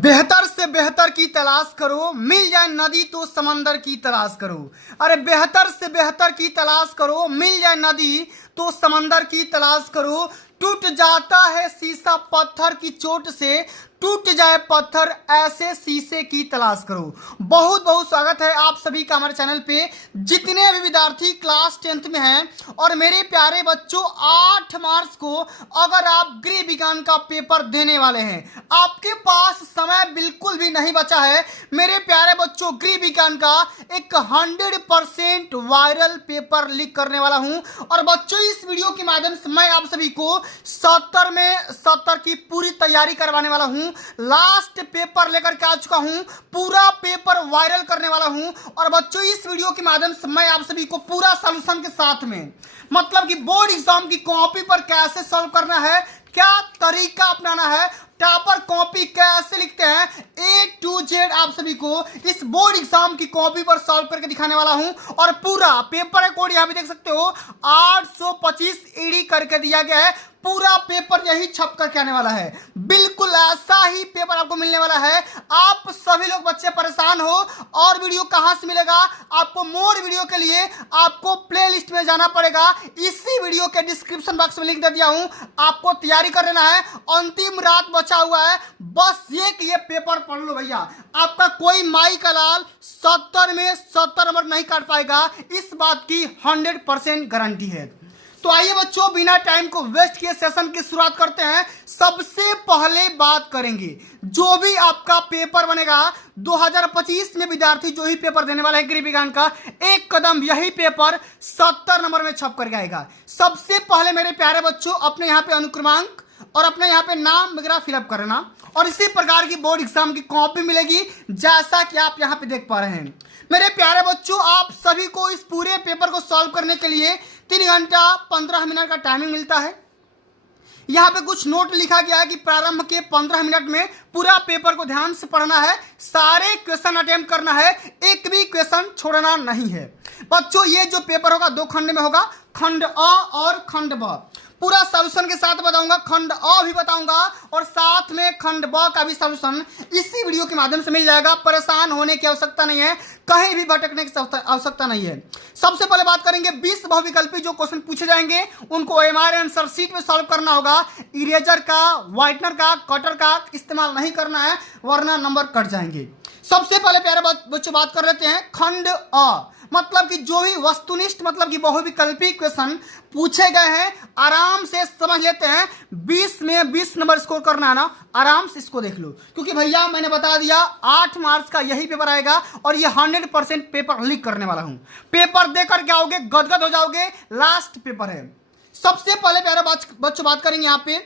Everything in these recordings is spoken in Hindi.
बेहतर से बेहतर की तलाश करो, मिल जाए नदी तो समंदर की तलाश करो। अरे बेहतर से बेहतर की तलाश करो, मिल जाए नदी तो समंदर की तलाश करो। टूट जाता है शीशा पत्थर की चोट से, टूट जाए पत्थर ऐसे शीशे की तलाश करो। बहुत बहुत स्वागत है आप सभी का हमारे चैनल पे। जितने भी विद्यार्थी क्लास 10th में हैं और मेरे प्यारे बच्चों 8 मार्च को अगर आप गृह विज्ञान का पेपर देने वाले हैं, आपके पास समय बिल्कुल भी नहीं बचा है। मेरे प्यारे बच्चों गृह विज्ञान का एक 100% वायरल पेपर लीक करने वाला हूं। और बच्चों इस वीडियो के माध्यम से मैं आप सभी को 70 में 70 की पूरी तैयारी करवाने वाला हूं। लास्ट पेपर लेकर के आ चुका हूं, पूरा पेपर वायरल करने वाला हूं। और बच्चों इस वीडियो के माध्यम से मैं आप सभी को पूरा सॉल्यूशन के साथ में, मतलब कि बोर्ड एग्जाम की कॉपी पर कैसे सॉल्व करना है, क्या तरीका अपनाना है, टॉपर कॉपी कैसे लिखते हैं, A to Z आप सभी को इस बोर्ड एग्जाम की कॉपी पर सॉल्व करके दिखाने वाला हूं। और पूरा पेपर का कोड यहां पे देख सकते हो 825 ईडी करके दिया गया है। पूरा पेपर यही छप करके आने वाला है, बिल्कुल ऐसा ही पेपर आपको मिलने वाला है। आप सभी लोग बच्चे परेशान हो और वीडियो कहां से मिलेगा आपको? मोर वीडियो के लिए आपको प्लेलिस्ट में जाना पड़ेगा। इसी वीडियो के डिस्क्रिप्शन बॉक्स में लिंक दे दिया हूं, आपको तैयारी कर लेना है। अंतिम रात बचा हुआ है, बस ये पेपर पढ़ लो भैया। आपका कोई माई का लाल 70 में 70 नंबर नहीं काट पाएगा, इस बात की 100% गारंटी है। तो आइए बच्चों बिना टाइम को वेस्ट किए सेशन की शुरुआत करते हैं। सबसे पहले बात करेंगे जो भी आपका पेपर बनेगा 2025 में, विद्यार्थी जो ही पेपर देने वाला है गृह विज्ञान का, एक कदम यही पेपर 70 नंबर में छप कर आएगा। सबसे पहले मेरे प्यारे बच्चों अपने यहाँ पे अनुक्रमांक और अपने यहाँ पे नाम वगैरह फिलअप करना, और इसी प्रकार की बोर्ड एग्जाम की कॉपी मिलेगी जैसा कि आप यहाँ पे देख पा रहे हैं। मेरे प्यारे बच्चों आप सभी को इस पूरे पेपर को सॉल्व करने के लिए 3 घंटा 15 मिनट का टाइमिंग मिलता है। यहाँ पे कुछ नोट लिखा गया है कि प्रारंभ के 15 मिनट में पूरा पेपर को ध्यान से पढ़ना है, सारे क्वेश्चन अटेम्प्ट करना है, एक भी क्वेश्चन छोड़ना नहीं है। बच्चों ये जो पेपर होगा 2 खंड में होगा, खंड अ और खंड ब। पूरा सॉल्यूशन के साथ बताऊंगा, खंड अ भी बताऊंगा और साथ में खंड ब का भी सॉल्यूशन इसी वीडियो के माध्यम से मिल जाएगा। परेशान होने की आवश्यकता नहीं है, कहीं भी भटकने की आवश्यकता नहीं है। सबसे पहले बात करेंगे 20 बहुविकल्पी जो क्वेश्चन पूछे जाएंगे उनको एमआर आंसर शीट में सॉल्व करना होगा। इरेजर का, व्हाइटनर का, कटर का इस्तेमाल नहीं करना है वरना नंबर कट जाएंगे। सबसे पहले प्यारे बच्चों बात कर लेते हैं खंड अ, मतलब कि जो भी वस्तुनिष्ठ मतलब कि बहुविकल्पी क्वेश्चन पूछे गए हैं आराम से समझ लेते हैं। 20 में 20 नंबर स्कोर करना है ना, आराम से इसको देख लो, क्योंकि भैया मैंने बता दिया 8 मार्च का यही पेपर आएगा और ये 100% पेपर लीक करने वाला हूं। पेपर देकर के आओगे गदगद हो जाओगे, लास्ट पेपर है। सबसे पहले प्यारे बच्चों बात करेंगे यहाँ पे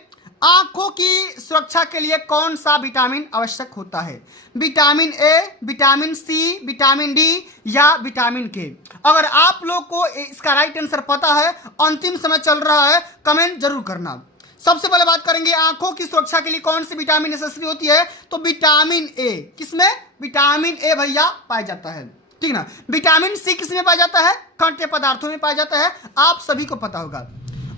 आंखों की सुरक्षा के लिए कौन सा विटामिन आवश्यक होता है? Vitamin A, vitamin C, vitamin D या विटामिन के? अगर आप लोग को इसका राइट आंसर पता है, अंतिम समय चल रहा है, कमेंट जरूर करना। सबसे पहले बात करेंगे आंखों की सुरक्षा के लिए कौन सी विटामिन नेसेसरी होती है, तो विटामिन ए। किसमें? विटामिन ए भैया पाया जाता है, ठीक ना। विटामिन सी किसमें पाया जाता है? खाद्य पदार्थों में पाया जाता है, आप सभी को पता होगा।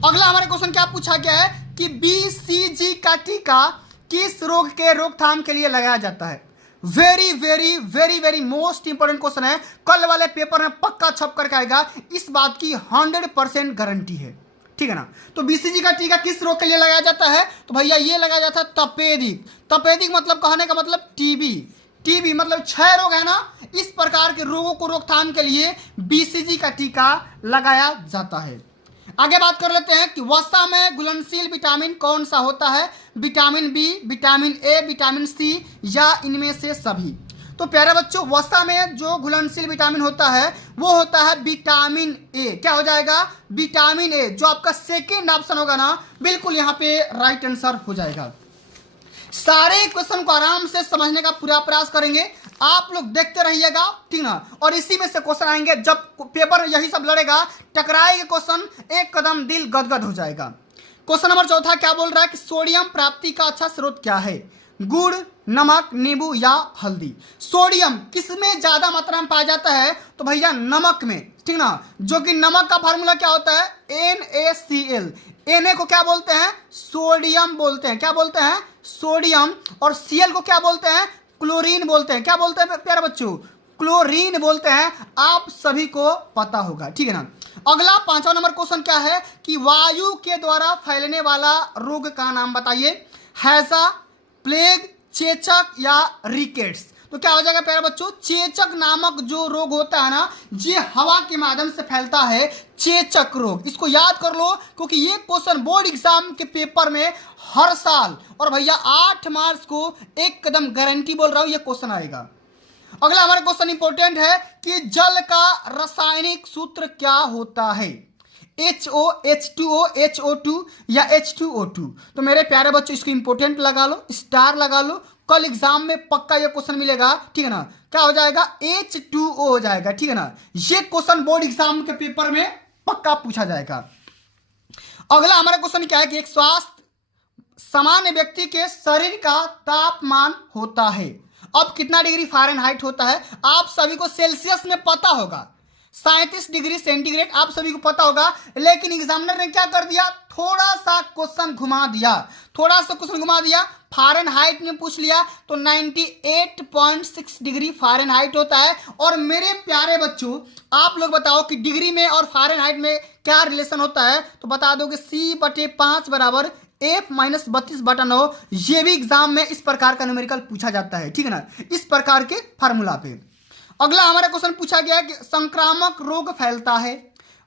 अगला हमारे क्वेश्चन क्या पूछा गया है कि BCG का टीका किस रोग के रोकथाम के लिए लगाया जाता है? Very very very very most important question है, कल वाले पेपर में पक्का छप करके आएगा, इस बात की 100% गारंटी है, ठीक है ना। तो BCG का टीका किस रोग के लिए लगाया जाता है? तो भैया ये लगाया जाता है तपेदिक। तपेदिक मतलब कहने का मतलब टीबी मतलब क्षय रोग है ना, इस प्रकार के रोगों को रोकथाम के लिए BCG का टीका लगाया जाता है। आगे बात कर लेते हैं कि वसा में घुलनशील विटामिन कौन सा होता है? Vitamin B, vitamin A, vitamin C या इनमें से सभी? तो प्यारे बच्चों वसा में जो घुलनशील विटामिन होता है वो होता है विटामिन ए। क्या हो जाएगा? विटामिन ए, जो आपका सेकेंड ऑप्शन होगा ना, बिल्कुल यहाँ पे राइट आंसर हो जाएगा। सारे क्वेश्चन को आराम से समझने का पूरा प्रयास करेंगे, आप लोग देखते रहिएगा, ठीक ना। और इसी में से क्वेश्चन आएंगे, जब पेपर यही सब लड़ेगा, टकराएंगे क्वेश्चन, एक कदम दिल गदगद हो जाएगा। क्वेश्चन नंबर 4 क्या बोल रहा है कि सोडियम प्राप्ति का अच्छा स्रोत क्या है? गुड़, नमक, नींबू या हल्दी? सोडियम किसमें ज्यादा मात्रा में पाया जाता है? तो भैया नमक में, ठीक ना। जो कि नमक का फार्मूला क्या होता है? NaCl। Na को क्या बोलते हैं? सोडियम बोलते हैं। क्या बोलते हैं? सोडियम, और Cl को क्या बोलते हैं? क्लोरीन बोलते हैं। क्या बोलते हैं प्यारे बच्चों? क्लोरीन बोलते हैं। आप सभी को पता होगा, ठीक है ना। अगला 5वां नंबर क्वेश्चन क्या है कि वायु के द्वारा फैलने वाला रोग का नाम बताइए। हैजा, प्लेग, चेचक या रिकेट्स। तो क्या हो जाएगा प्यारे बच्चों? चेचक नामक जो रोग होता है ना, ये हवा के माध्यम से फैलता है, चेचक रोग। इसको याद कर लो क्योंकि ये क्वेश्चन बोर्ड एग्जाम के पेपर में हर साल, और भैया 8 मार्च को एकदम गारंटी बोल रहा हूं ये क्वेश्चन आएगा। अगला हमारा क्वेश्चन इंपॉर्टेंट है कि जल का रासायनिक सूत्र क्या होता है? HO, H2O, HO2 या H2O2। तो मेरे प्यारे बच्चों इसको इंपॉर्टेंट लगा लो, स्टार लगा लो, कल एग्जाम में पक्का ये क्वेश्चन मिलेगा, ठीक है ना। क्या हो जाएगा? H2O हो जाएगा, ठीक है ना। ये क्वेश्चन बोर्ड एग्जाम के पेपर में पक्का पूछा जाएगा। अगला हमारा क्वेश्चन क्या है कि एक स्वास्थ्य सामान्य व्यक्ति के शरीर का तापमान होता है, अब कितना डिग्री फ़ारेनहाइट होता है? आप सभी को सेल्सियस में पता होगा, 37 डिग्री सेंटीग्रेड आप सभी को पता होगा, लेकिन एग्जामिनर ने क्या कर दिया? थोड़ा सा क्वेश्चन घुमा दिया, फ़ारेनहाइट में पूछ लिया तो 98.6 डिग्री फ़ारेनहाइट होता है। और मेरे प्यारे बच्चों आप लोग बताओ कि डिग्री में और फ़ारेनहाइट में क्या रिलेशन होता है? तो बता दो कि C/5 बराबर F-32/9। ये भी एग्जाम में इस प्रकार का न्यूमेरिकल पूछा जाता है, ठीक है ना, इस प्रकार के फार्मूला पे। अगला हमारा क्वेश्चन पूछा गया कि संक्रामक रोग फैलता है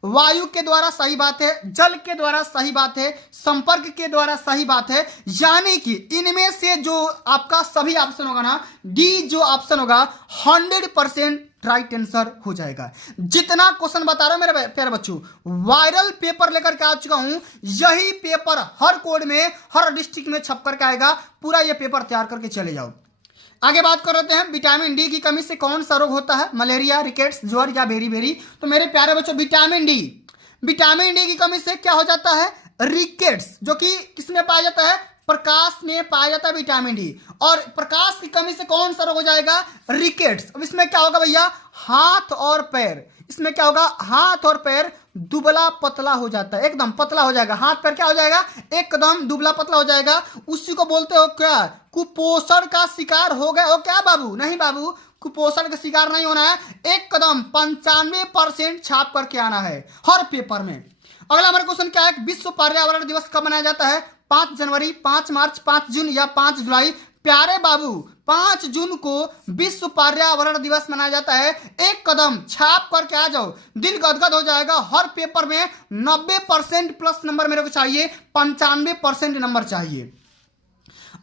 वायु के द्वारा, सही बात है, जल के द्वारा, सही बात है, संपर्क के द्वारा, सही बात है। यानी कि इनमें से जो आपका सभी ऑप्शन होगा ना, डी जो ऑप्शन होगा 100% राइट आंसर हो जाएगा। जितना क्वेश्चन बता रहा हूं मेरे प्यारे बच्चों, वायरल पेपर लेकर के आ चुका हूं, यही पेपर हर कोड में, हर डिस्ट्रिक्ट में छप करके आएगा। पूरा ये पेपर तैयार करके चले जाओ। आगे बात कर रहे हैं विटामिन डी की कमी से कौन सा रोग होता है? मलेरिया, रिकेट्स, ज्वर या बेरी। तो मेरे प्यारे बच्चों विटामिन डी की कमी से क्या हो जाता है? रिकेट्स, जो कि किसमें पाया जाता है? प्रकाश में पाया जाता है विटामिन डी। और प्रकाश की कमी से कौन सा रोग हो जाएगा? रिकेट्स। अब इसमें क्या होगा भैया? हाथ और पैर, इसमें क्या होगा? हाथ और पैर दुबला पतला हो जाता है, एकदम पतला हो जाएगा। हाथ पैर क्या हो जाएगा? एकदम दुबला पतला हो जाएगा। उसी को बोलते हो क्या? कुपोषण का शिकार हो गए हो क्या बाबू? नहीं बाबू, कुपोषण का शिकार नहीं होना है, एकदम 95% छाप करके आना है हर पेपर में। अगला हमारा क्वेश्चन क्या है? विश्व पर्यावरण दिवस कब मनाया जाता है? 5 जनवरी, 5 मार्च, 5 जून या 5 जुलाई? प्यारे बाबू 5 जून को विश्व पर्यावरण दिवस मनाया जाता है। एक कदम छाप करके आ जाओ, दिल गदगद हो जाएगा। हर पेपर में 90% प्लस नंबर मेरे को चाहिए, 95% नंबर चाहिए।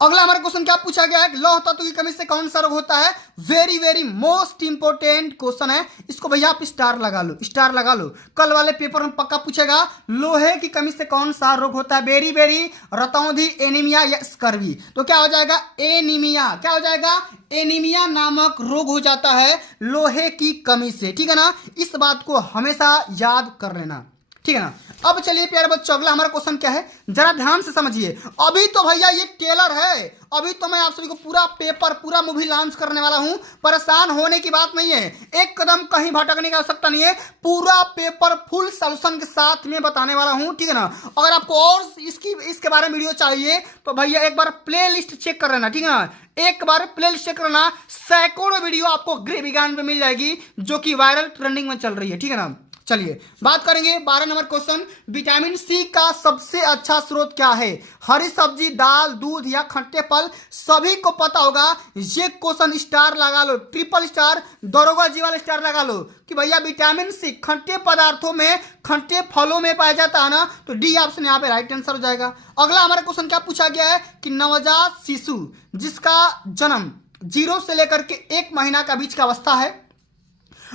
अगला हमारा क्वेश्चन क्या पूछा गया है? लौह तत्व की कमी से कौन सा रोग होता है? वेरी मोस्ट इंपोर्टेंट क्वेश्चन है, इसको भैया आप स्टार लगा लो। कल वाले पेपर में पक्का पूछेगा लोहे की कमी से कौन सा रोग होता है? बेरी, रतौंधी, एनीमिया या स्कर्वी। तो क्या हो जाएगा? एनीमिया। क्या हो जाएगा? एनीमिया नामक रोग हो जाता है लोहे की कमी से, ठीक है ना। इस बात को हमेशा याद कर लेना, ठीक है ना। अब चलिए प्यारे बच्चों अगला हमारा क्वेश्चन क्या है, जरा ध्यान से समझिए। अभी तो भैया ये टेलर है, अभी तो मैं आप सभी को पूरा पेपर, पूरा मूवी लॉन्च करने वाला हूं। परेशान होने की बात नहीं है, एक कदम कहीं भटकने की आवश्यकता नहीं है। पूरा पेपर फुल सॉल्यूशन के साथ में बताने वाला हूं, ठीक है ना। अगर आपको और इसके बारे में वीडियो चाहिए तो भैया एक बार प्ले लिस्ट चेक कर लेना, ठीक है ना। एक बार प्ले लिस्ट चेक करना, सैकड़ों वीडियो आपको गृह विज्ञान पे मिल जाएगी जो कि वायरल ट्रेंडिंग में चल रही है, ठीक है ना। चलिए बात करेंगे 12 नंबर क्वेश्चन, विटामिन सी का सबसे अच्छा स्रोत क्या है? हरी सब्जी, दाल, दूध या खट्टे फल? सभी को पता होगा। ये क्वेश्चन स्टार लगा लो, ट्रिपल स्टार, दरोगा जी वाला स्टार लगा लो कि भैया विटामिन सी खट्टे पदार्थों में, खट्टे फलों में पाया जाता है ना। तो डी ऑप्शन यहाँ पे राइट आंसर हो जाएगा। अगला हमारा क्वेश्चन क्या पूछा गया है कि नवजात शिशु जिसका जन्म 0 से लेकर के 1 महीना का बीच का अवस्था है,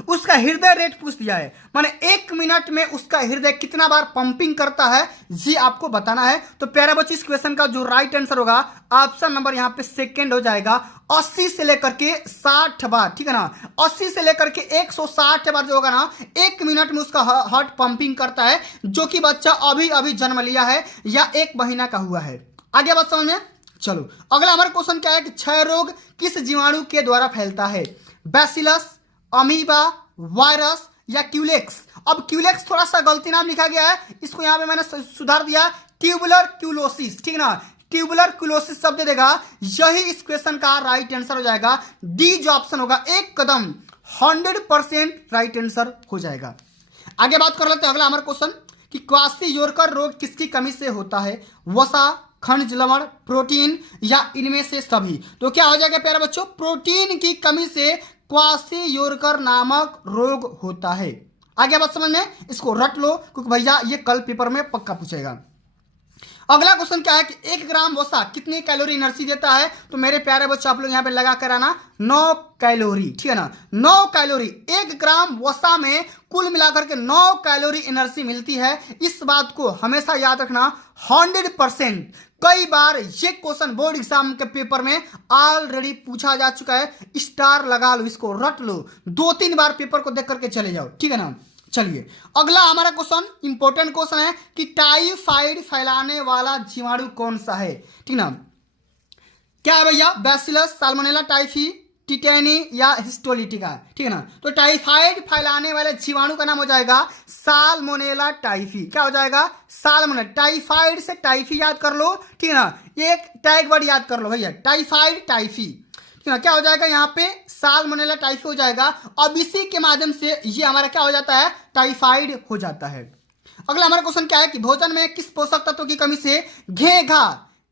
उसका हृदय रेट पूछ दिया है, माने 1 मिनट में उसका हृदय कितना बार पंपिंग करता है, ये आपको बताना है। तो प्यारे बच्चे इस क्वेश्चन का जो राइट आंसर होगा ऑप्शन नंबर यहाँ पे सेकंड हो जाएगा। 80 से लेकर के 60 बार, ठीक है ना। 80 से लेकर के 160 बार जो होगा ना, 1 मिनट में उसका हार्ट पंपिंग करता है, जो कि बच्चा अभी अभी जन्म लिया है या 1 महीना का हुआ है। आगे बात समझ में। चलो अगला हमारा क्वेश्चन क्या है कि क्षय रोग किस जीवाणु के द्वारा फैलता है? बैसिलस, अमीबा, वायरस या क्यूलेक्स? अब क्यूलेक्स थोड़ा सा गलती नाम लिखा गया है, इसको यहां पे मैंने सुधार दिया, ट्यूबुलर क्यूलोसिस, ठीक है ना। ट्यूबुलर क्लोसिस शब्द देगा, यही इस क्वेश्चन का राइट आंसर हो जाएगा। डी जो ऑप्शन होगा एकदम 100% राइट आंसर हो जाएगा। आगे बात कर लेते हैं अगला हमारा क्वेश्चन कि क्वाशी-योरकर रोग किसकी कमी से होता है? वसा, खनिज लवण, प्रोटीन या इनमें से सभी? तो क्या हो जाएगा प्यारे बच्चों? प्रोटीन की कमी से क्वाशी-योरकर नामक रोग होता है। आगे बात समझ में, इसको रट लो क्योंकि भैया ये कल पेपर में पक्का पूछेगा। अगला क्वेश्चन क्या है कि 1 ग्राम वसा कितनी कैलोरी एनर्जी देता है? तो मेरे प्यारे बच्चों आप लोग यहाँ पे लगा कर आना 9 कैलोरी, ठीक है ना, 9 कैलोरी। 1 ग्राम वसा में कुल मिलाकर के 9 कैलोरी एनर्जी मिलती है। इस बात को हमेशा याद रखना 100%। कई बार ये क्वेश्चन बोर्ड एग्जाम के पेपर में ऑलरेडी पूछा जा चुका है। स्टार लगा लो, इसको रट लो, 2-3 बार पेपर को देख करके चले जाओ, ठीक है ना। चलिए अगला हमारा क्वेश्चन इंपॉर्टेंट क्वेश्चन है कि टाइफाइड फैलाने वाला जीवाणु कौन सा है? ठीक ना, क्या है भैया? बैसिलस, साल्मोनेला टाइफी, टिटेनी या हिस्टोलिटिका, ठीक है ना। तो टाइफाइड फैलाने वाले जीवाणु का नाम हो जाएगा साल्मोनेला टाइफी। क्या हो जाएगा? साल्मोनेला। टाइफाइड से टाइफी याद कर लो, ठीक है ना, एक टैग वर्ड याद कर लो भैया, टाइफाइड टाइफी, ठीक है। क्या हो जाएगा यहाँ पे? साल्मोनेला टाइफी हो जाएगा। अब इसी के माध्यम से ये हमारा क्या हो जाता है? टाइफाइड हो जाता है। अगला हमारा क्वेश्चन क्या है कि भोजन में किस पोषक तत्व की कमी से घेघा,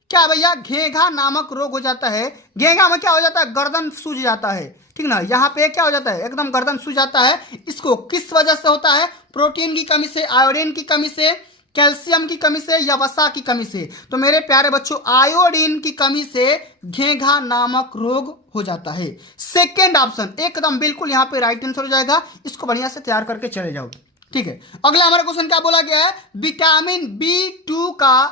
क्या भैया? घेघा नामक रोग हो जाता है। घेघा में क्या हो जाता है? गर्दन सूज जाता है, ठीक ना। यहाँ पे क्या हो जाता है? एकदम गर्दन सूज जाता है। इसको किस वजह से होता है? प्रोटीन की कमी से, आयोडीन की कमी से, कैल्शियम की कमी से या वसा की कमी से? तो मेरे प्यारे बच्चों आयोडीन की कमी से घेघा नामक रोग हो जाता है। सेकेंड ऑप्शन एकदम बिल्कुल यहाँ पे राइट आंसर हो जाएगा। इसको बढ़िया से तैयार करके चले जाओ, ठीक है। अगला हमारा क्वेश्चन क्या बोला गया है? विटामिन B2 का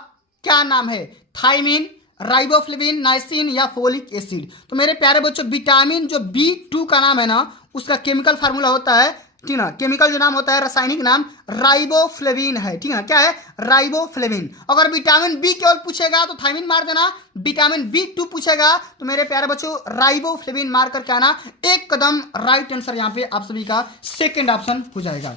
क्या नाम है? थायमिन, राइबोफ्लेविन, नाइसिन या फोलिक एसिड? तो मेरे प्यारे बच्चों विटामिन जो B2 का नाम है ना, उसका केमिकल फार्मूला होता है, ठीक ना, केमिकल जो नाम होता है, रासायनिक नाम राइबोफ्लेविन है, ठीक है। क्या है? राइबोफ्लेविन। अगर विटामिन बी केवल पूछेगा तो थायमिन मार देना, विटामिन B2 पूछेगा तो मेरे प्यारे बच्चों राइबोफ्लेविन मार करके आना। एकदम राइट आंसर यहाँ पे आप सभी का सेकेंड ऑप्शन हो जाएगा।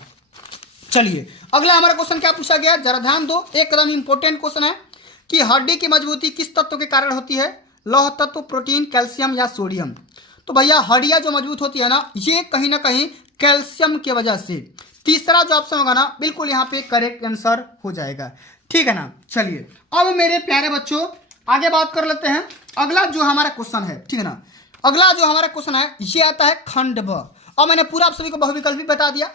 चलिए अगला हमारा क्वेश्चन क्या पूछा गया, जरा ध्यान दो, एकदम इंपॉर्टेंट क्वेश्चन है कि हड्डी की मजबूती किस तत्व के कारण होती है? लौह तत्व, प्रोटीन, कैल्शियम या सोडियम? तो भैया हड्डियां जो मजबूत होती है ना, ये कहीं ना कहीं कैल्शियम की वजह से। तीसरा जो ऑप्शन होगा ना, बिल्कुल यहाँ पे करेक्ट आंसर हो जाएगा, ठीक है ना। चलिए अब मेरे प्यारे बच्चों आगे बात कर लेते हैं। अगला जो हमारा क्वेश्चन है, ठीक है ना, अगला जो हमारा क्वेश्चन है ये आता है खंड ब। और मैंने पूरा आप सभी को बहुविकल्पी बता दिया।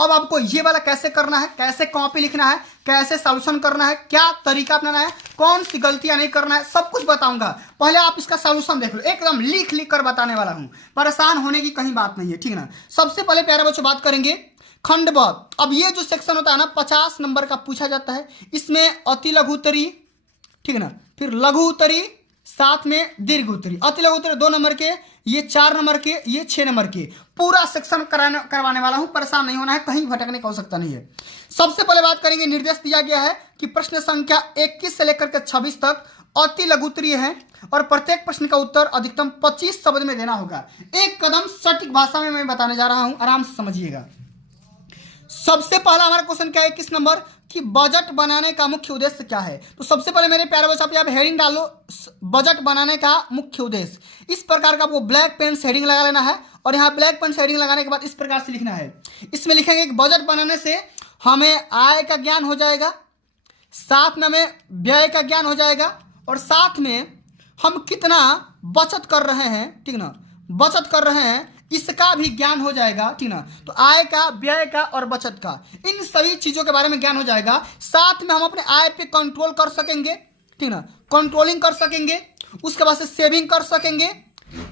अब आपको ये वाला कैसे करना है, कैसे कॉपी लिखना है, कैसे सॉल्यूशन करना है, क्या तरीका अपनाना है, कौन सी गलतियां नहीं करना है, सब कुछ बताऊंगा। पहले आप इसका सॉल्यूशन देख लो, एकदम लिख लिख कर बताने वाला हूं, परेशान होने की कहीं बात नहीं है, ठीक है ना। सबसे पहले प्यारे बच्चों बात करेंगे खंड ब। अब ये जो सेक्शन होता है ना 50 नंबर का पूछा जाता है। इसमें अति लघु उत्तरी, ठीक है ना, फिर लघु उत्तरी, साथ में दीर्घ उत्तरी। अति लघु उत्तरी 2 नंबर के, ये 4 नंबर के, ये 6 नंबर के, पूरा सेक्शन करवाने वाला हूं, परेशान नहीं होना है, कहीं भटकने की आवश्यकता नहीं है। सबसे पहले बात करेंगे, निर्देश दिया गया है कि प्रश्न संख्या 21 से लेकर के 26 तक अति लघु उत्तरीय है और प्रत्येक प्रश्न का उत्तर अधिकतम 25 शब्द में देना होगा। एक कदम सटीक भाषा में मैं बताने जा रहा हूं, आराम से समझिएगा। सबसे पहला हमारा क्वेश्चन क्या है 21 नंबर कि बजट बनाने का मुख्य उद्देश्य क्या है? तो सबसे पहले मेरे प्यारे बच्चों आप हेडिंग डालो, बजट बनाने का मुख्य उद्देश्य। इस प्रकार का आपको ब्लैक पेन से हेडिंग लगा लेना है और यहाँ ब्लैक पेन से हेडिंग लगाने के बाद इस प्रकार से लिखना है। इसमें लिखेंगे कि बजट बनाने से हमें आय का ज्ञान हो जाएगा, साथ में हमें व्यय का ज्ञान हो जाएगा और साथ में हम कितना बचत कर रहे हैं, ठीक ना, बचत कर रहे हैं इसका भी ज्ञान हो जाएगा, ठीक ना। तो आय का, व्यय का और बचत का, इन सभी चीजों के बारे में ज्ञान हो जाएगा। साथ में हम अपने आय पे कंट्रोल कर सकेंगे, ठीक ना, कंट्रोलिंग कर सकेंगे, उसके बाद से सेविंग कर सकेंगे,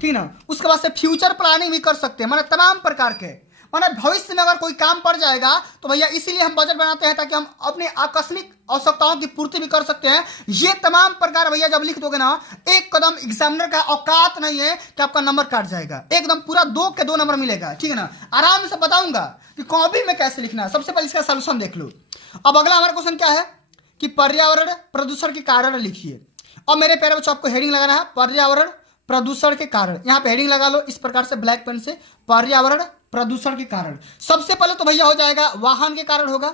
ठीक ना, उसके बाद से फ्यूचर प्लानिंग भी कर सकते हैं, मतलब तमाम प्रकार के, मतलब भविष्य में अगर कोई काम पड़ जाएगा तो भैया इसीलिए हम बजट बनाते हैं ताकि हम अपने आकस्मिक आवश्यकताओं की पूर्ति भी कर सकते हैं। ये तमाम प्रकार भैया जब लिख दोगे ना, एक कदम एग्जामिनर का औकात नहीं है कि आपका नंबर काट जाएगा, एकदम पूरा 2 के 2 नंबर मिलेगा, ठीक है ना। आराम से बताऊंगा कि कॉपी में कैसे लिखना है। सबसे पहले इसका सॉल्यूशन देख लो। अब अगला हमारा क्वेश्चन क्या है कि पर्यावरण प्रदूषण के कारण लिखिए। अब मेरे प्यारे बच्चों आपको हेडिंग लगाना है पर्यावरण प्रदूषण के कारण। यहाँ पे हेडिंग लगा लो इस प्रकार से ब्लैक पेन से, पर्यावरण प्रदूषण के कारण। सबसे पहले तो भैया हो जाएगा वाहन के कारण होगा,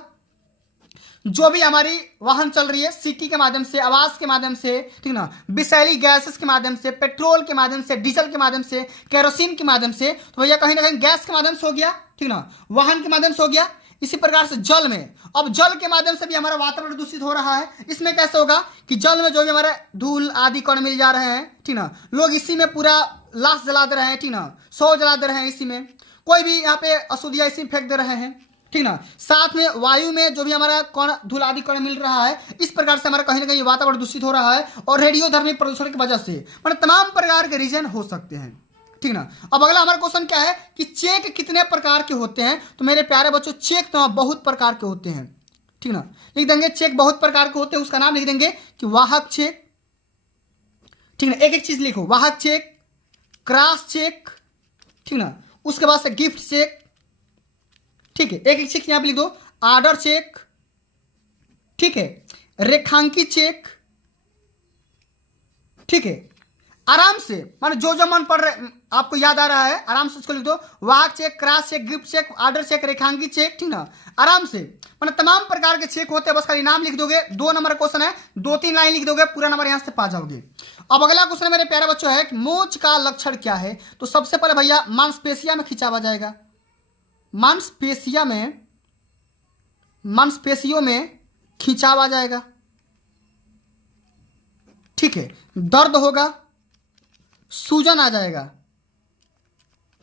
जो भी हमारी वाहन चल रही है सिटी के माध्यम से, आवास के माध्यम से, ठीक ना, विषैली गैसेस के माध्यम से, पेट्रोल के माध्यम से, डीजल के माध्यम से, केरोसिन के माध्यम से, तो भैया कहीं ना कहीं गैस के माध्यम से हो गया, ठीक ना, वाहन के माध्यम से हो गया। इसी प्रकार से जल में, अब जल के माध्यम से भी हमारा वातावरण दूषित हो रहा है। इसमें कैसे होगा कि जल में जो भी हमारे धूल आदि कण मिल जा रहे हैं, ठीक ना, लोग इसी में पूरा लाश जला दे रहे हैं, ठीक ना, शव जला दे रहे हैं, इसी में कोई भी यहाँ पे अशुद्धियाँ इसी में फेंक दे रहे हैं, ठीक ना। साथ में वायु में जो भी हमारा कण धूल आदि कण मिल रहा है, इस प्रकार से हमारा कहीं ना कहीं वातावरण दूषित हो रहा है और रेडियोधर्मी प्रदूषण की वजह से मतलब तमाम प्रकार के रीजन हो सकते हैं, ठीक ना। अब अगला हमारा क्वेश्चन क्या है कि चेक कितने प्रकार के होते हैं? तो मेरे प्यारे बच्चों चेक तो बहुत प्रकार के होते हैं, ठीक ना। लिख देंगे चेक बहुत प्रकार के होते हैं, उसका नाम लिख देंगे कि वाहक चेक, ठीक ना। एक एक चीज लिखो, वाहक चेक, क्रॉस चेक, ठीक ना, उसके बाद से गिफ्ट चेक, ठीक है, एक एक चेक यहां पे लिख दो, आर्डर चेक, ठीक है, रेखांकित चेक, ठीक है। आराम से माने जो जो मन पड़ रहा है आपको याद आ रहा है आराम से उसको लिख दो, वाहक cheque, cross cheque, gift cheque, order cheque, रेखांकित चेक, ठीक ना। आराम से माने तमाम प्रकार के चेक होते हैं, बस खाली नाम लिख दोगे। 2 नंबर क्वेश्चन है, 2-3 लाइन लिख दोगे, पूरा नंबर यहां से पा जाओगे। अब अगला क्वेश्चन मेरे प्यारे बच्चों है कि मोच का लक्षण क्या है? तो सबसे पहले भैया मांसपेशिया में खिंचावा जाएगा, मांसपेशियों में खिंचाव आ जाएगा, ठीक है, दर्द होगा, सूजन आ जाएगा,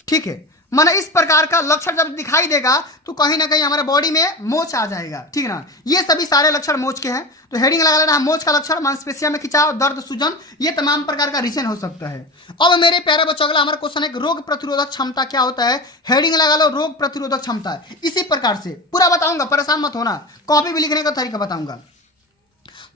ठीक है। माने इस प्रकार का लक्षण जब दिखाई देगा तो कहीं ना कहीं हमारे बॉडी में मोच आ जाएगा, ठीक है ना। ये सभी सारे लक्षण मोच के हैं, तो हेडिंग लगा लेना, मोच का लक्षण मांसपेशिया में खिंचाव, दर्द, सूजन, ये तमाम प्रकार का रीजन हो सकता है। अब मेरे प्यारे बच्चों अगला हमारा क्वेश्चन है रोग प्रतिरोधक क्षमता क्या होता है? हेडिंग लगा लो रोग प्रतिरोधक क्षमता। इसी प्रकार से पूरा बताऊंगा, परेशान मत होना, कॉपी भी लिखने का तरीका बताऊंगा।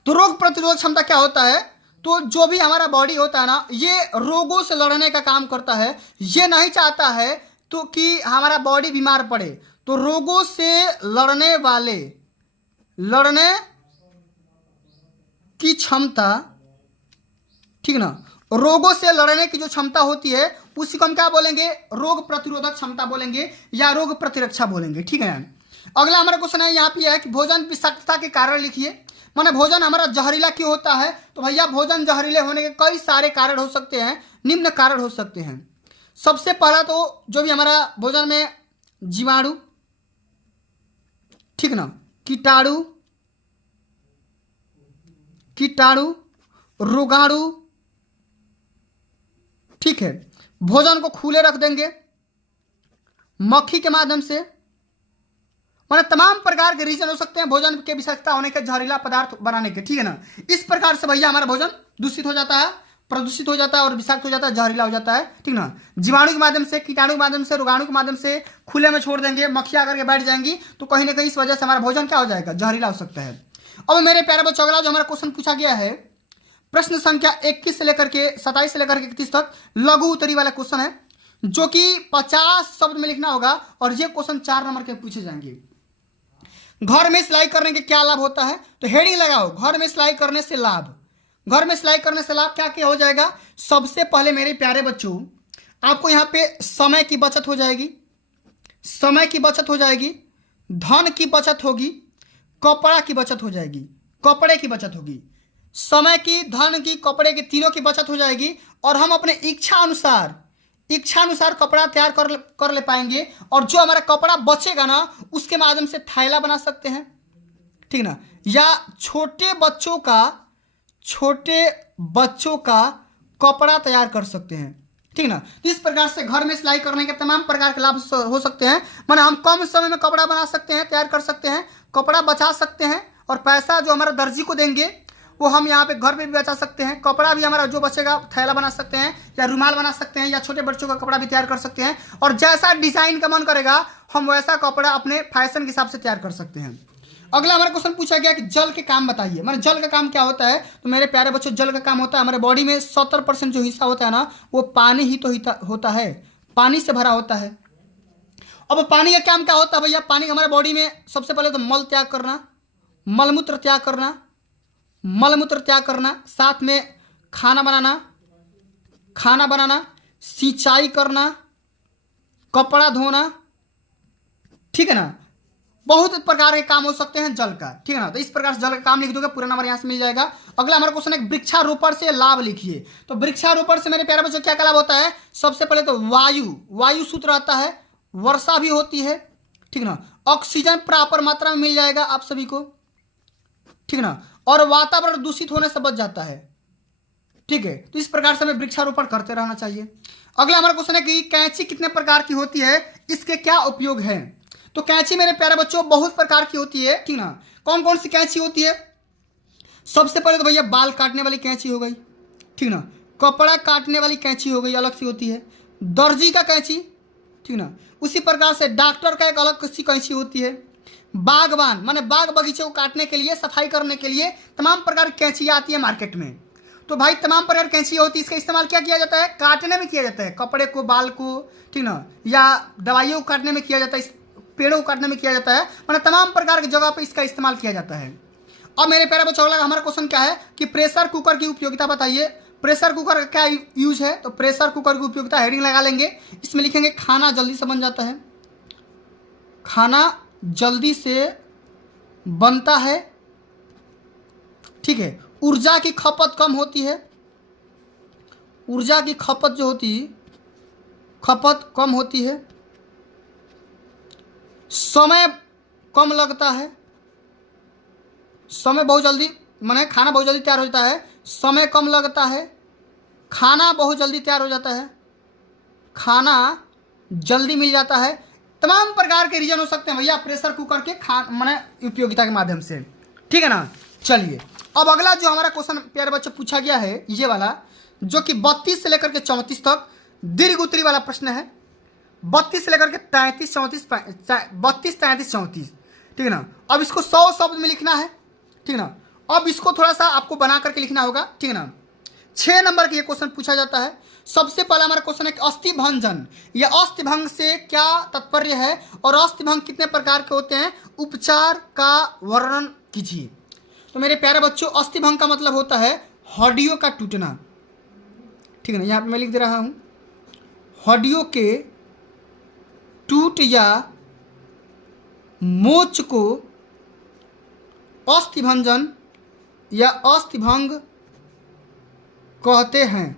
तो रोग प्रतिरोधक क्षमता क्या होता है? तो जो भी हमारा बॉडी होता है ना, ये रोगों से लड़ने का काम करता है। ये नहीं चाहता है तो कि हमारा बॉडी बीमार पड़े, तो रोगों से लड़ने की क्षमता, ठीक ना, रोगों से लड़ने की जो क्षमता होती है उसी को हम क्या बोलेंगे? रोग प्रतिरोधक क्षमता बोलेंगे या रोग प्रतिरक्षा बोलेंगे, ठीक है। अगला हमारा क्वेश्चन है यहाँ पे है कि भोजन विषाक्तता के कारण लिखिए। माने भोजन हमारा जहरीला क्यों होता है? तो भैया भोजन जहरीले होने के कई सारे कारण हो सकते हैं, निम्न कारण हो सकते हैं। सबसे पहला तो जो भी हमारा भोजन में जीवाणु, ठीक ना, कीटाणु, रोगाणु, ठीक है, भोजन को खुले रख देंगे मक्खी के माध्यम से, माने तमाम प्रकार के रीजन हो सकते हैं भोजन के विषाक्तता होने के, जहरीला पदार्थ बनाने के, ठीक है ना। इस प्रकार से भैया हमारा भोजन दूषित हो जाता है, प्रदूषित हो जाता है और विषाक्त हो जाता है, जहरीला हो जाता है, ठीक ना। जीवाणु के माध्यम से, कीटाणु के माध्यम से, रोगाणु के माध्यम से खुले में छोड़ देंगे, मक्खियां करके बैठ जाएंगी, तो कहीं ना कहीं इस वजह से हमारा भोजन क्या हो जाएगा? जहरीला हो सकता है। अब मेरे प्यारे बच्चों अगला जो हमारा क्वेश्चन पूछा गया है प्रश्न संख्या 21 से लेकर के 27 से लेकर के 31 तक लघु उत्तरी वाला क्वेश्चन है, जो कि 50 शब्द में लिखना होगा और ये क्वेश्चन 4 नंबर के पूछे जाएंगे। घर में सिलाई करने के क्या लाभ होता है? तो हेडिंग लगाओ, घर में सिलाई करने से लाभ। घर में सिलाई करने से लाभ क्या क्या हो जाएगा? सबसे पहले मेरे प्यारे बच्चों आपको यहाँ पे समय की बचत हो जाएगी, समय की बचत हो जाएगी, धन की बचत होगी, कपड़ा की बचत हो जाएगी, कपड़े की बचत होगी, समय की, धन की, कपड़े की, तीनों की बचत हो जाएगी। और हम अपने इच्छा अनुसार कपड़ा तैयार कर ले पाएंगे। और जो हमारा कपड़ा बचेगा ना उसके माध्यम से थैला बना सकते हैं, ठीक ना, या छोटे बच्चों का कपड़ा तैयार कर सकते हैं, ठीक ना। इस प्रकार से घर में सिलाई करने के तमाम प्रकार के लाभ हो सकते हैं। माने हम कम समय में कपड़ा बना सकते हैं, तैयार कर सकते हैं, कपड़ा बचा सकते हैं और पैसा जो हमारा दर्जी को देंगे वो हम यहाँ पे घर पे भी बचा सकते हैं। कपड़ा भी हमारा जो बचेगा थैला बना सकते हैं या रुमाल बना सकते हैं या छोटे बच्चों का कपड़ा भी तैयार कर सकते हैं। और जैसा डिजाइन का मन करेगा हम वैसा कपड़ा अपने फैशन के हिसाब से तैयार कर सकते हैं। अगला हमारा क्वेश्चन पूछा गया कि जल के काम बताइए। माने जल का काम क्या होता है? तो मेरे प्यारे बच्चों जल का काम होता है हमारे बॉडी में 70% जो हिस्सा होता है ना वो पानी ही तो होता है, पानी से भरा होता है। अब पानी का काम क्या होता है भैया? पानी हमारे बॉडी में सबसे पहले तो मल त्याग करना, मलमूत्र त्याग करना, साथ में खाना बनाना, सिंचाई करना, कपड़ा धोना, ठीक है ना, बहुत प्रकार के काम हो सकते हैं जल का, ठीक है ना। तो इस प्रकार से जल का काम लिख दोगे, पूरा नंबर यहाँ से मिल जाएगा। अगला हमारा क्वेश्चन है वृक्षारोपण से लाभ लिखिए। तो वृक्षारोपण से मेरे प्यारे बच्चों क्या क्या लाभ होता है? सबसे पहले तो वायु शुद्ध रहता है, वर्षा भी होती है, ठीक ना। ऑक्सीजन प्रॉपर मात्रा में मिल जाएगा आप सभी को, ठीक ना। और वातावरण दूषित होने से बच जाता है, ठीक है। तो इस प्रकार से हमें वृक्षारोपण करते रहना चाहिए। अगला हमारा क्वेश्चन है कि कैंची कितने प्रकार की होती है, इसके क्या उपयोग है? तो कैंची मेरे प्यारे बच्चों बहुत प्रकार की होती है, ठीक ना। कौन कौन सी कैंची होती है? सबसे पहले तो भैया बाल काटने वाली कैंची हो गई, ठीक ना। कपड़ा काटने वाली कैंची हो गई, अलग सी होती है। दर्जी का कैंची, ठीक ना। उसी प्रकार से डॉक्टर का एक अलग सी कैंची होती है। बागवान माने बाग बगीचे को काटने के लिए, सफाई करने के लिए तमाम प्रकार की कैंची आती है मार्केट में। तो भाई तमाम प्रकार की कैंची होती है, इसका इस्तेमाल क्या किया जाता है? काटने में किया जाता है, कपड़े को, बाल को, ठीक ना, या दवाइयों को काटने में किया जाता है, पेड़ों को काटने में किया जाता है, मतलब तमाम प्रकार की जगह पे इसका इस्तेमाल किया जाता है। अब मेरे प्यारे बच्चों अगला हमारा क्वेश्चन क्या है कि प्रेशर कुकर की उपयोगिता बताइए। प्रेशर कुकर का क्या यूज है? तो प्रेशर कुकर की उपयोगिता हेडिंग लगा लेंगे, इसमें लिखेंगे खाना जल्दी से बन जाता है, खाना जल्दी से बनता है, ठीक है। ऊर्जा की खपत कम होती है, ऊर्जा की खपत जो होती है खपत कम होती है, समय कम लगता है, समय बहुत जल्दी माने खाना बहुत जल्दी तैयार हो जाता है, समय कम लगता है, खाना बहुत जल्दी तैयार हो जाता है, खाना जल्दी मिल जाता है। तमाम प्रकार के रीजन हो सकते हैं भैया प्रेशर कुकर के माने उपयोगिता के माध्यम से, ठीक है ना। चलिए अब अगला जो हमारा क्वेश्चन प्यारे बच्चों पूछा गया है ये वाला, जो कि 32 से लेकर के 34 तक दीर्घ उत्तरी वाला प्रश्न है। 32 से लेकर के 33 34 32 33 34, ठीक है ना। अब इसको 100 शब्द में लिखना है, ठीक है ना। अब इसको थोड़ा सा आपको बना करके लिखना होगा, ठीक है ना। 6 नंबर का ये क्वेश्चन पूछा जाता है। सबसे पहला हमारा क्वेश्चन है कि अस्थि भंजन, यह अस्थि भंग से क्या तात्पर्य है और अस्थि भंग कितने प्रकार के होते हैं, उपचार का वर्णन कीजिए। तो मेरे प्यारे बच्चों अस्थि भंग का मतलब होता है हड्डियों का टूटना, ठीक है ना। यहाँ पे मैं लिख दे रहा हूँ, हड्डियों के टूट या मोच को अस्थि भंजन या अस्थि भंग कहते हैं।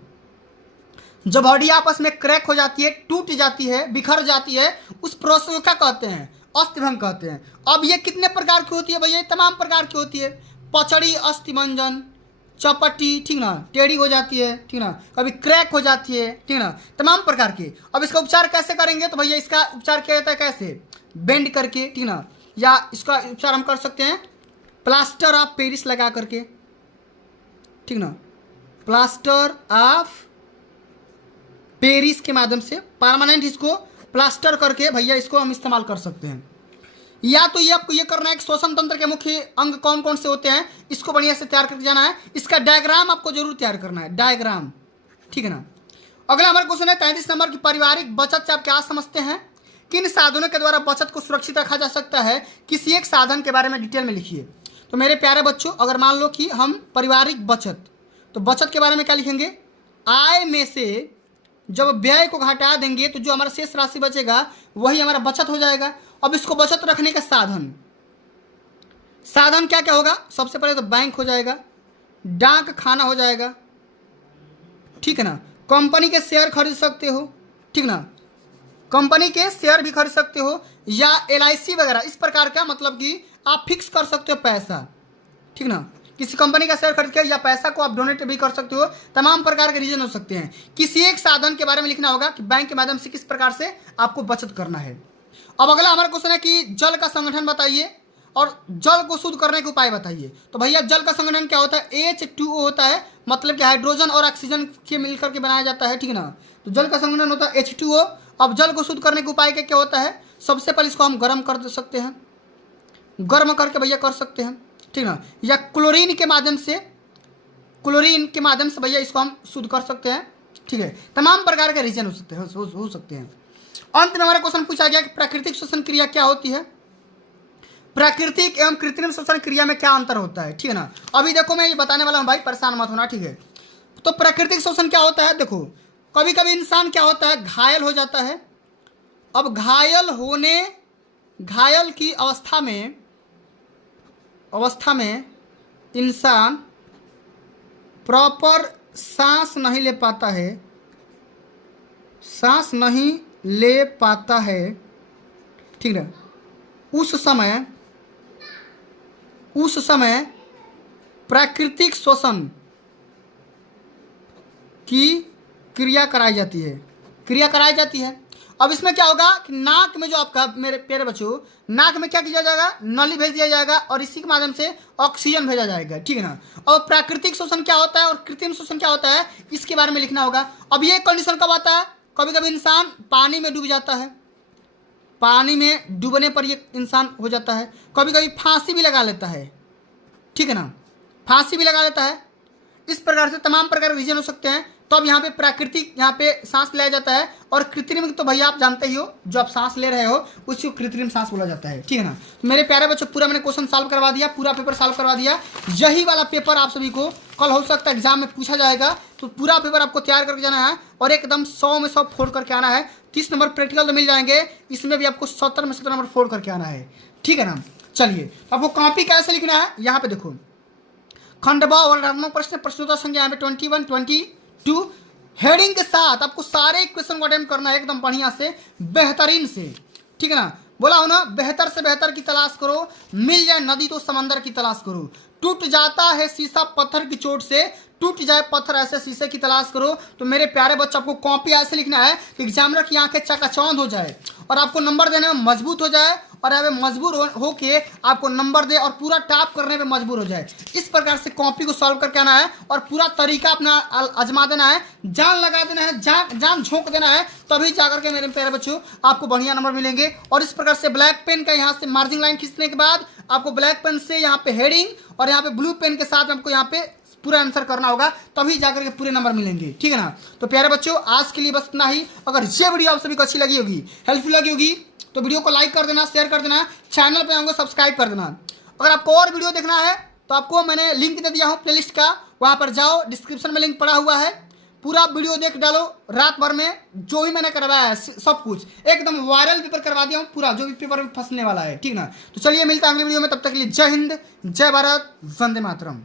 जब हड्डी आपस में क्रैक हो जाती है, टूट जाती है, बिखर जाती है, उस प्रोसेस को क्या कहते हैं? अस्थि भंग कहते हैं। अब ये कितने प्रकार की होती है भैया? तमाम प्रकार की होती है। पचड़ी अस्थि भंजन, चपटी, ठीक ना, टेढ़ी हो जाती है, ठीक ना, कभी क्रैक हो जाती है, ठीक ना, तमाम प्रकार के। अब इसका उपचार कैसे करेंगे? तो भैया इसका उपचार किया जाता है कैसे? बेंड करके, ठीक ना, या इसका उपचार हम कर सकते हैं प्लास्टर ऑफ पेरिस लगा करके, ठीक ना, प्लास्टर ऑफ पेरिस के माध्यम से परमानेंट इसको प्लास्टर करके भैया इसको हम इस्तेमाल कर सकते हैं। या तो ये आपको ये करना है कि श्वसन तंत्र के मुख्य अंग कौन कौन से होते हैं, इसको बढ़िया से तैयार करके जाना है। इसका डायग्राम आपको जरूर तैयार करना है, डायग्राम, ठीक है ना। अगला हमारा क्वेश्चन है 33 नंबर की पारिवारिक बचत से आप क्या समझते हैं? किन साधनों के द्वारा बचत को सुरक्षित रखा जा सकता है? किसी एक साधन के बारे में डिटेल में लिखिए। तो मेरे प्यारे बच्चों अगर मान लो कि हम पारिवारिक बचत, तो बचत के बारे में क्या लिखेंगे? आय में से जब व्यय को घटा देंगे तो जो हमारा शेष राशि बचेगा वही हमारा बचत हो जाएगा। अब इसको बचत रखने का साधन, साधन क्या क्या होगा? सबसे पहले तो बैंक हो जाएगा, डाक खाना हो जाएगा, ठीक है ना। कंपनी के शेयर खरीद सकते हो, ठीक ना, कंपनी के शेयर भी खरीद सकते हो, या LIC वगैरह इस प्रकार का, मतलब कि आप फिक्स कर सकते हो पैसा, ठीक ना। किसी कंपनी का शेयर खरीद के या पैसा को आप डोनेट भी कर सकते हो। तमाम प्रकार के रीजन हो सकते हैं। किसी एक साधन के बारे में लिखना होगा कि बैंक के माध्यम से किस प्रकार से आपको बचत करना है। अब अगला हमारा क्वेश्चन है कि जल का संगठन बताइए और जल को शुद्ध करने के उपाय बताइए। तो भैया जल का संगठन क्या होता है? H2O होता है, मतलब कि हाइड्रोजन और ऑक्सीजन के मिलकर के बनाया जाता है, ठीक है ना। तो जल का संगठन होता है H2O। अब जल को शुद्ध करने के उपाय क्या होता है? सबसे पहले इसको हम गर्म कर सकते हैं, गर्म करके भैया कर सकते हैं, ठीक ना, या क्लोरीन के माध्यम से भैया इसको हम शुद्ध कर सकते हैं, ठीक है। तमाम प्रकार के रीजन हो सकते हैं। अंत में हमारा क्वेश्चन पूछा गया कि प्राकृतिक श्वसन क्रिया क्या होती है? प्राकृतिक एवं कृत्रिम श्वसन क्रिया में क्या अंतर होता है, ठीक है ना। अभी देखो मैं ये बताने वाला हूँ भाई, परेशान मत होना, ठीक है। तो प्राकृतिक श्वसन क्या होता है? देखो कभी कभी इंसान क्या होता है, घायल हो जाता है। अब घायल होने घायल की अवस्था में इंसान प्रॉपर सांस नहीं ले पाता है, ठीक है। उस समय प्राकृतिक श्वसन की क्रिया कराई जाती है। अब इसमें क्या होगा कि नाक में जो आपका, मेरे प्यारे बच्चों, नाक में क्या किया जाएगा, नली भेज दिया जाएगा और इसी के माध्यम से ऑक्सीजन भेजा जाएगा, ठीक है ना। और प्राकृतिक श्वसन क्या होता है और कृत्रिम श्वसन क्या होता है, इसके बारे में लिखना होगा। अब ये कंडीशन कब आता है, कभी कभी इंसान पानी में डूब जाता है, पानी में डूबने पर ये इंसान हो जाता है, कभी कभी फांसी भी लगा लेता है, ठीक है ना, फांसी भी लगा लेता है। इस प्रकार से तमाम प्रकार के रीजन हो सकते हैं। तो अब यहाँ पे प्राकृतिक, यहाँ पे सांस लिया जाता है, और कृत्रिम तो भैया आप जानते ही हो, जो आप सांस ले रहे हो उसी को कृत्रिम सांस बोला जाता है, ठीक है ना। तो मेरे प्यारे बच्चों, पूरा मैंने क्वेश्चन सॉल्व करवा दिया, पूरा पेपर सॉल्व करवा दिया। यही वाला पेपर आप सभी को कल हो सकता है एग्जाम में पूछा जाएगा, तो पूरा पेपर आपको तैयार करके जाना है और एकदम 100 में 100 फोड़ करके आना है। 30 नंबर प्रैक्टिकल तो मिल जाएंगे, इसमें भी आपको 70 में 70 नंबर फोड़ करके आना है, ठीक है ना। चलिए, आपको कॉपी कैसे लिखना है, यहाँ पे देखो, खंडवा और प्रश्न, प्रश्नोत्तर संख्या यहाँ पे 21, 22 हेडिंग के साथ आपको सारे क्वेश्चन को अटेम्प्ट करना है एकदम बढ़िया से, बेहतरीन से, ठीक है ना। बोला हो ना, बेहतर से बेहतर की तलाश करो, मिल जाए नदी तो समंदर की तलाश करो, टूट जाता है शीशा पत्थर की चोट से, टूट जाए पत्थर ऐसे शीशे की तलाश करो। तो मेरे प्यारे बच्चों, आपको कॉपी ऐसे लिखना है कि एग्जामिनर की आंखें चकाचौंध हो जाए और आपको नंबर देने में मजबूत हो जाए, और अब मजबूर हो के आपको नंबर दे और पूरा टॉप करने में मजबूर हो जाए। इस प्रकार से कॉपी को सॉल्व करके आना है और पूरा तरीका अपना आजमा देना है, जान लगा देना है, जान झोंक देना है, तभी जाकर के मेरे प्यारे बच्चों आपको बढ़िया नंबर मिलेंगे। और इस प्रकार से ब्लैक पेन का यहाँ से मार्जिन लाइन खींचने के बाद आपको ब्लैक पेन से यहाँ पे हेडिंग और यहाँ पे ब्लू पेन के साथ आपको यहाँ पे पूरा आंसर करना होगा, तभी जाकर के पूरे नंबर मिलेंगे, ठीक है ना। तो प्यारे बच्चों, आज के लिए बस इतना ही। अगर ये वीडियो आप सभी को अच्छी लगी होगी, हेल्पफुल लगी होगी, तो वीडियो को लाइक कर देना, शेयर कर देना, चैनल पे आऊँगा सब्सक्राइब कर देना। अगर आपको और वीडियो देखना है तो आपको मैंने लिंक दे दिया हूँ प्लेलिस्ट का, वहाँ पर जाओ, डिस्क्रिप्शन में लिंक पड़ा हुआ है, पूरा वीडियो देख डालो। रात भर में जो भी मैंने करवाया है सब कुछ एकदम वायरल पेपर करवा दिया हूँ, पूरा जो भी पेपर में फंसने वाला है, ठीक ना। तो चलिए, मिलता है अगली वीडियो में, तब तक के लिए जय हिंद, जय भारत, वंदे मातरम।